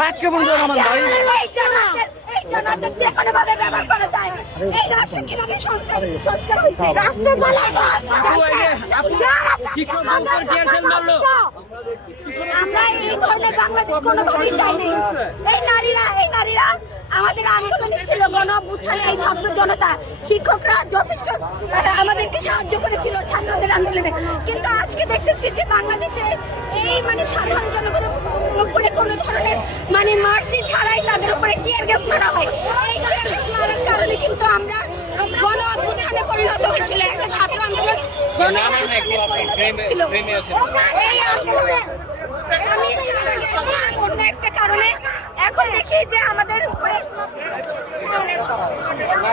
বাক্য বন্ধু আমার ভাই আমরা এই ধরনের বাংলাদেশ কোনোভাবেই চাইনি। এই নারীরা আমাদের আন্দোলনে ছিল, গণ অভ্যুত্থানে এই ছাত্র জনতা শিক্ষকরা যথেষ্ট আমাদেরকে সাহায্য করেছিল ছাত্রদের আন্দোলনে। কিন্তু আজকে দেখতেছি যে বাংলাদেশে এই সাধারণ জনগণের উপরে কোনো ধরনের মার্সি ছাড়াই তাদের উপরে টিয়ার গ্যাস মারা হয়। এই টিয়ার গ্যাস মারার কারণে কিন্তু আমরা গণ অভ্যুত্থানে পরিণত হয়েছিল, একটা ছাত্র আন্দোলন গণ ছিল। এই আন্দোলনে আমি সারা আগে এসেছিলাম অন্য একটা কারণে, এখন দেখি যে আমাদের